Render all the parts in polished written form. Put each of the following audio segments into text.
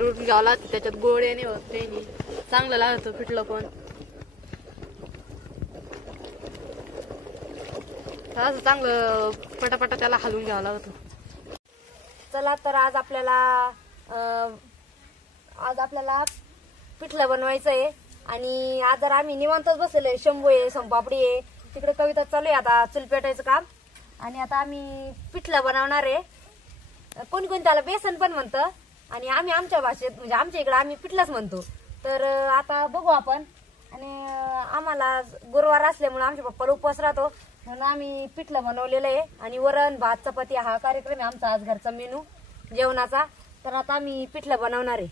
हलवून घ्यावं लागतं, त्याच्यात गोळे नाही होत काही नाही, चांगलं लागतं पिठलं पण. असं चांगलं पटापटा त्याला हलवून घ्यावं लागतं. चला तर आज आपल्याला पिठलं बनवायचं आहे आणि आज जर आम्ही निवांतच बसलेलो आहे. शंभू आहे, संपापडी आहे, तिकडे कविता चालू आहे आता चूल पेटायचं काम. आणि आता आम्ही पिठलं बनवणार आहे. कोणी कोणी त्याला बेसन पण म्हणतं आणि आम्ही आमच्या भाषेत म्हणजे आमच्या इकडे आम्ही पिठलंच म्हणतो. तर आता बघू आपण. आणि आम्हाला गुरुवार असल्यामुळे आमच्या पप्पाला उपवास राहतो म्हणून आम्ही पिठलं बनवलेलं आहे. आणि वरण भात चपाती हा कार्यक्रम आहे आमचा आज घरचा मेनू जेवणाचा. तर आता आम्ही पिठलं बनवणार आहे.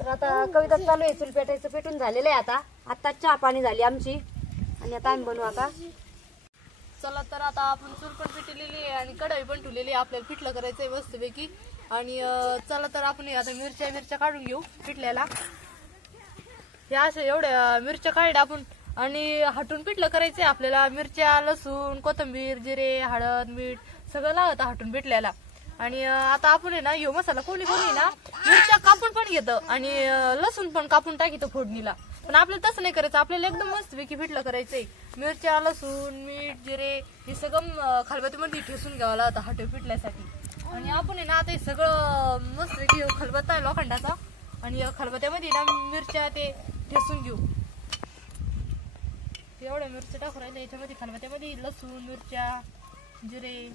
तर आता कविता चालू आहे, चूल पेटायचं पेटून झालेलं आहे. आता चहा पाणी झाली आमची आणि आता आम्ही बनवू. आता चला तर आता आपण चूल पण पेटलेली आहे आणि कढई पण ठेवलेली आहे. आपल्याला पिठलं करायचंय मस्तपैकी. आणि चला तर आपण आता मिरच्या काढून घेऊ पिठल्याला. हे अशा एवढ्या मिरच्या काढल्या आपण आणि हटून पिठलं करायचंय आपल्याला. मिरच्या, लसूण, कोथिंबीर, जिरे, हळद, मीठ सगळं लागतं हटून पिठल्याला. आणि आता आपण आहे ना ह्यो मसाला कोणी ना मिरच्या कापून पण घेतं आणि लसूण पण कापून टाकीतो फोडणीला. पण आपल्याला तसं नाही करायचं, आपल्याला एकदम मस्तपैकी पिठलं करायचंय. मिरच्या, लसूण, मीठ, जिरे हे सगळं खलबत्त्यामध्ये ठेसून घ्यावं लागतं हटू पिठल्यासाठी. आणि आपण आहे ना आता हे सगळं मस्तपैकी खलबत्ता आहे लोखंडाचा आणि खलबत्त्यामध्ये ना मिरच्या ते ठेसून घेऊ. एवढ्या मिरच्या टाकून राहिल्या याच्यामध्ये खलबत्त्यामध्ये लसूण, मिरच्या, जिरे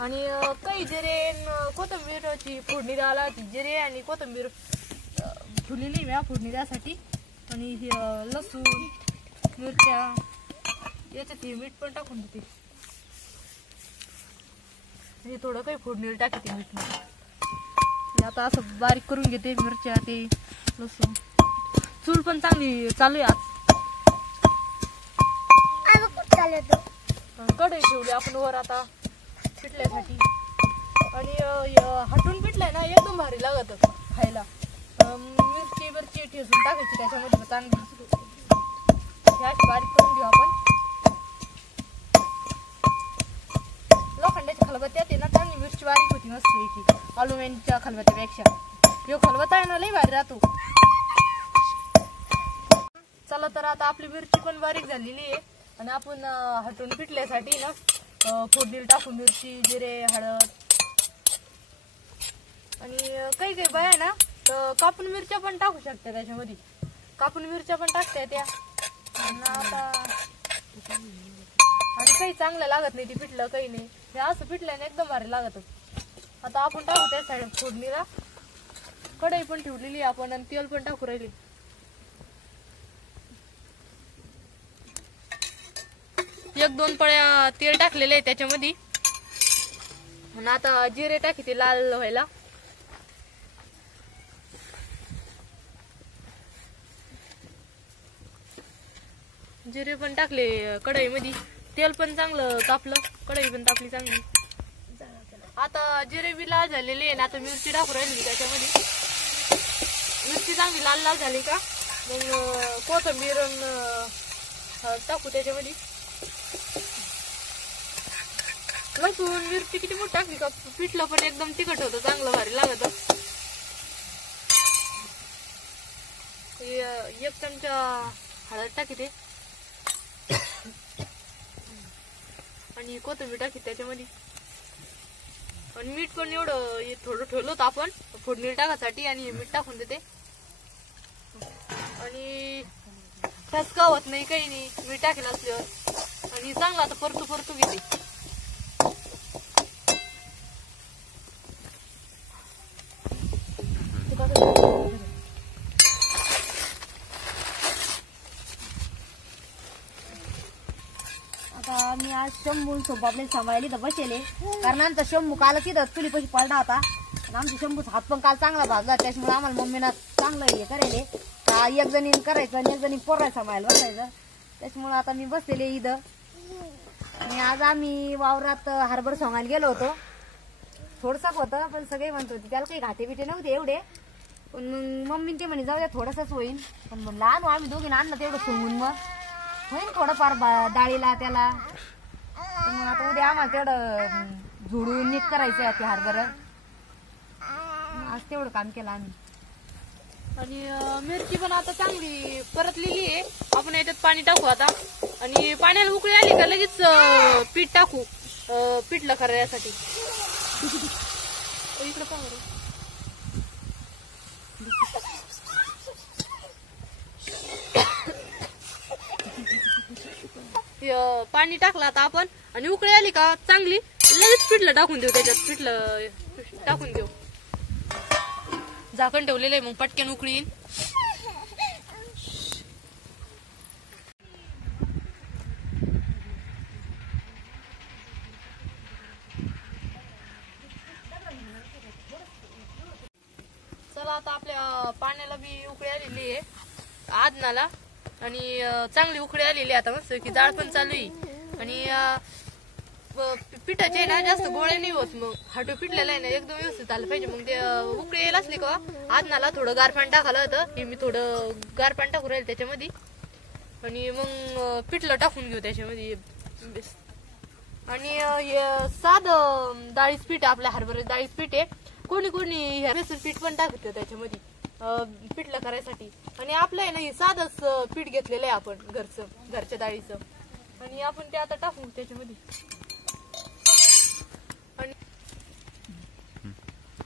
आणि काही जिरे कोथिंबीरची फोडणी द्यायला. जिरे आणि कोथिंबीर ठेवलेली मी फोडणी द्यासाठी. आणि लसूण, मिरच्या याच्यात मीठ पण टाकून देते. हे थोडं काही फोडणीला टाकते मीठ. आता असं बारीक करून घेते मिरच्या ते लसूण. चूल पण चांगली चालू आहे आज. कढई ठेवली आपण वर आता पिठल्यासाठी. आणि हटून पिठलंय ना एकदम भारी लागत खायला. मिरची ठेसून टाकायची त्याच्यामध्ये चांगली बारीक करून घेऊ आपण. लोखंडाच्या खलबत्त्यात आहे ना चांगली मिरची बारीक होती मस्त अल्युमिनियमच्या खलबत्त्यापेक्षा. ह्यो खलबत्ता आहे ना लई भारी राहतो. चला तर आता आपली मिरची पण बारीक झालेली आहे आणि आपण हटून पिठल्यासाठी ना फोडणीला टाकू मिरची, जिरे, हळद. आणि काही बाया ना तर कापून मिरच्या पण टाकू शकतात त्याच्यामध्ये. कापून मिरच्या पण टाकत्या त्या. आता आणि काही चांगलं लागत नाही ती पिठलं, काही नाही. हे असं पिठल्याने एकदम भारी लागत. आता आपण टाकू त्या साईड फोडणीला. कढई पण ठेवलेली आपण आणि तेल पण टाकू राहिली. एक दोन पळ्या तेल टाकलेले आहे त्याच्यामध्ये. आणि आता जिरे टाकीते लाल व्हायला. जिरे पण टाकले कढईमध्ये. तेल पण चांगलं तापलं, कढई पण तापली चांगली. आता जिरे बी लाल झालेले आहे ना. आता मिरची टाकू राहिली त्याच्यामध्ये. मिरची चांगली लाल लाल झाली का मग कोथिंबीर टाकू त्याच्यामध्ये. लसूण मिरची किती मोठी टाकली का पिठलं पण एकदम तिखट होतं, चांगलं भारी लागत. एक चमचा हळद टाकीते आणि कोथिंबीर टाकी त्याच्यामध्ये. आणि मीठ पण एवढं थोडं ठेवलं होतं आपण फोडणी टाकासाठी आणि मीठ टाकून देते. आणि ठसका होत नाही, काही नाही मीठ टाकेल असल्यावर. आणि चांगलं आता परतू घेते. आता मी आज शंभू सोपापले सांभाळली तर बसेले. कारण आमचा शंभू काल तिथं चुली पैसे पडला होता आणि आमच्या शंभूचा हात पण काल चांगला भाजला. त्याच्यामुळे आम्हाला मम्मीनं चांगलं हे करायले. एक जणी करायचं आणि एक जणी पोरायला सांभाळायला बसायचं. त्याच्यामुळे आता मी बसलेले इथं. आणि आज आम्ही वावरात हरभर सोंगायला गेलो होतो. थोडंसं होतं पण सगळे म्हणत होते त्याला काही घाटे बिटे नव्हते एवढे. पण मग मम्मी ते म्हणे जाऊ द्या थोडंसंच होईल. पण म्हणलं आणू आम्ही दोघीने आणलं तेवढं सोंगून मग होईल थोडंफार डाळीला त्याला. तर मग आता उद्या आम्हाला तेवढं झोडून नीट करायचं ते हरभरा. आज तेवढं काम केलं आम्ही. आणि मिरची पण आता चांगली परतलेली आहे. आपण याच्यात पाणी टाकू आता आणि पाण्याला उकळी आली का लगेच पीठ टाकू पिठलं करायसाठी. इकडे पाहू पाणी टाकलं आता आपण आणि उकळी आली का चांगली लगेच पिठलं टाकून देऊ. त्याच्यात पिठलं टाकून देऊ. झाकण ठेवलेलं आहे मग पटकन उकळी येईल. चला आता आपल्या पाण्याला बी उकळी आलेली आहे आदनाला आणि चांगली उकळी आलेली आहे. आता मस्त की जाळ पण चालू आहे आणि पिठाचे ना जास्त गोळे नाही होत. मग हाटू पिठलेला आहे ना एकदम व्यवस्थित आलं पाहिजे. मग ते उकळी येईल असली का आदनाला थोडं गार पाणी टाकायला होतं. हे मी थोडं गार पाणी टाकून राहील त्याच्यामध्ये आणि मग पिठलं टाकून घेऊ त्याच्यामध्ये. आणि हे साधं डाळीच पीठ आहे आपल्या हरभऱ्याचं डाळीच पीठ आहे. कोणी कोणी बेसन पीठ पण टाकतं त्याच्यामध्ये पिठलं करायसाठी. आणि आपलं आहे ना हे साधंच पीठ घेतलेलं आहे आपण घरच्या डाळीचं आणि आपण ते आता टाकू त्याच्यामध्ये. आणि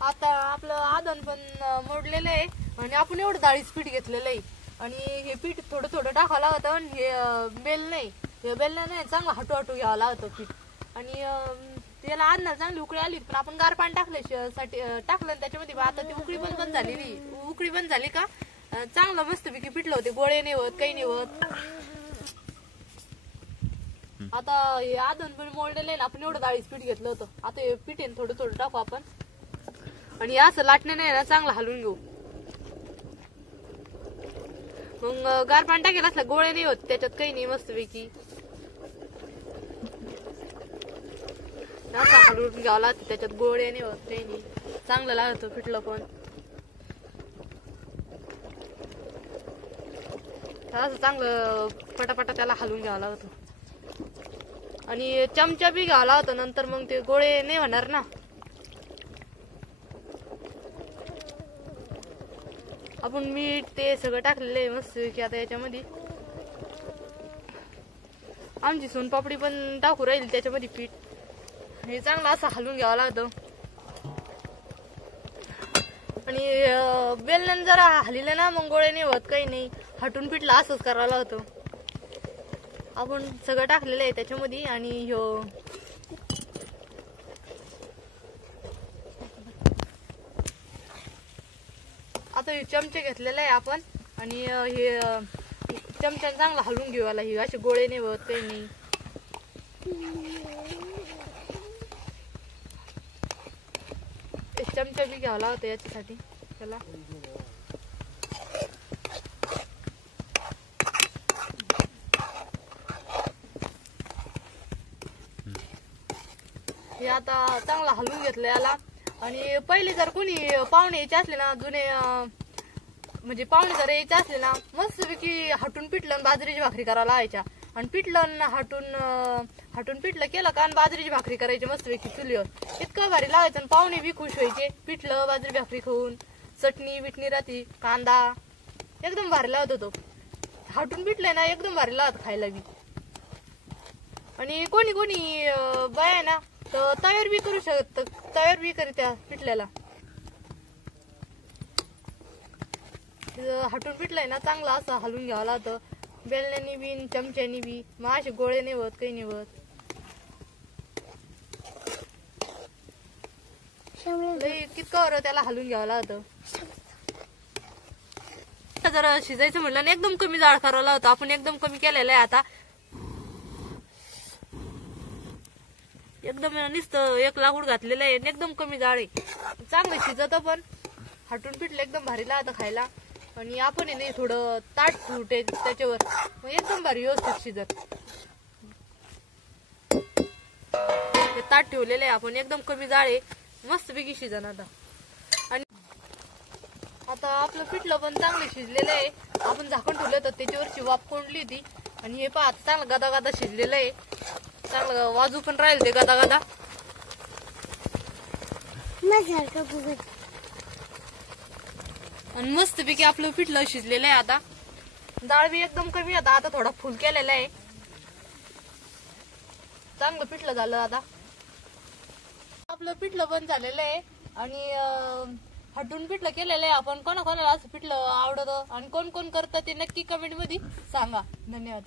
आता आपलं आदन पण मोडलेलं आहे आणि आपण एवढं डाळीच पीठ घेतलेलं आहे. आणि हे पीठ थोडं थोडं टाकायला होतं आणि हे बेल नाही चांगलं हाटू घ्यावं लागतं पीठ. आणि त्याला आदनाला चांगली उकळी आली पण आपण गार पाणी टाकलं त्याच्यामध्ये. आता ती उकळी बंद झाली का चांगलं मस्तपैकी पिठलं होते. गोळे नाही होत काही नाही होत. आता हे आदन पण मोडलेलं आहे ना. आपण एवढं डाळीच पीठ घेतलं होतं. आता हे पीठ आहे थोडं थोडं टाकू आपण आणि असं लाटणे नाही ना चांगलं हलवून घेऊ. मग गार पाणी टाकेल असलं गोळे नाही होत त्याच्यात काही नाही मस्तपैकी असं हलवून घ्यावं लागतं. त्याच्यात गोळे नाही होत काही नाही चांगलं लागतं पिठलं पण. असं चांगलं पटापटा त्याला हलवून घ्यावं लागतं आणि चमचा बी घ्यावा लागतो. नंतर मग ते गोळे नाही होणार ना. आपण मीठ ते सगळं टाकलेलं आहे मस्त की. आता याच्यामध्ये आमची सोनपापडी पण टाकू राहील त्याच्यामध्ये पीठ. हे चांगलं असं हलवून घ्यावं लागतं आणि बेलनं जरा हलिलं ना मग गोळे नाही होत काही नाही. हटून पिठलं असंच करावं लागतं. आपण सगळं टाकलेलं आहे त्याच्यामध्ये आणि आता हे चमचे घेतलेले आहे आपण आणि हे चमच्याने चांगलं हलवून घेऊ. हे असे गोळे नाही होत काही नाही. चमचा बी घ्यावा लागतो याच्यासाठी त्याला. हे आता चांगला हलवून घेतलं याला. आणि पहिले जर कोणी पाहुणे यायचे असले ना जुने म्हणजे पाहुणे जर यायचे असले ना मस्तपैकी हटून पिठलं बाजरीची भाकरी करायला लावायच्या. आणि पिठलं हटून पिठलं केलं का बाजरीची भाकरी करायची मस्तपैकी चुलीवर. इतकं भारी लावायचं आणि पाहुणे बी खुश व्हायचे. पिठलं बाजरी भाकरी खाऊन चटणी बिटणी राहती कांदा एकदम भारी लावत होतो. हटून पिठलंय ना एकदम भारी लावत खायला बी. आणि कोणी कोणी बाया ना तर तयार बी करू शकत. तयार बी करीत्या पिठल्याला. हटून पिठलंय ना चांगलं असं हलवून घ्यावं लागतं बेलण्यानी बी चमच्यानी बी. मग असे गोळे नाही होत काही नाही होत. कितकं त्याला हलवून घ्यावं लागतं. जर शिजायचं म्हणलं ना एकदम कमी जाळ करावं लागतं. आपण एकदम कमी केलेलं आहे आता. एकदम नुसतं एक लाकूड घातलेलं आहे एकदम कमी जाळ आहे. चांगलं शिजत पण हटून पिठलं एकदम भारी लागतं खायला. आणि आपण नाही थोडं ताट ठेवते त्याच्यावर मग एकदम भारी व्यवस्थित शिजत. ताट ठेवलेलं आहे आपण एकदम कमी जाळ आहे मस्तपैकी शिजन आता. आणि आता आपलं पिठलं पण चांगलं शिजलेलं आहे. आपण झाकण ठेवलं तर त्याच्यावरची वाफ कोंडली होती आणि हे पहा चांगलं गदा गदा शिजलेलं आहे. चांगलं वाजू पण राहील ते गदा गदा. आणि मस्तपैकी आपलं पिठलं शिजलेलं आहे. आता डाळ बी एकदम कमी आता आता थोडा फुल केलेला आहे. चांगलं पिठलं झालं. आता आपलं पिठलं बंद झालेलं आहे आणि हटून पिठलं केलेलं आहे आपण. कोणाकोणाला असं पिठलं आवडतं आणि कोण कोण करतं ते नक्की कमेंट मध्ये सांगा. धन्यवाद.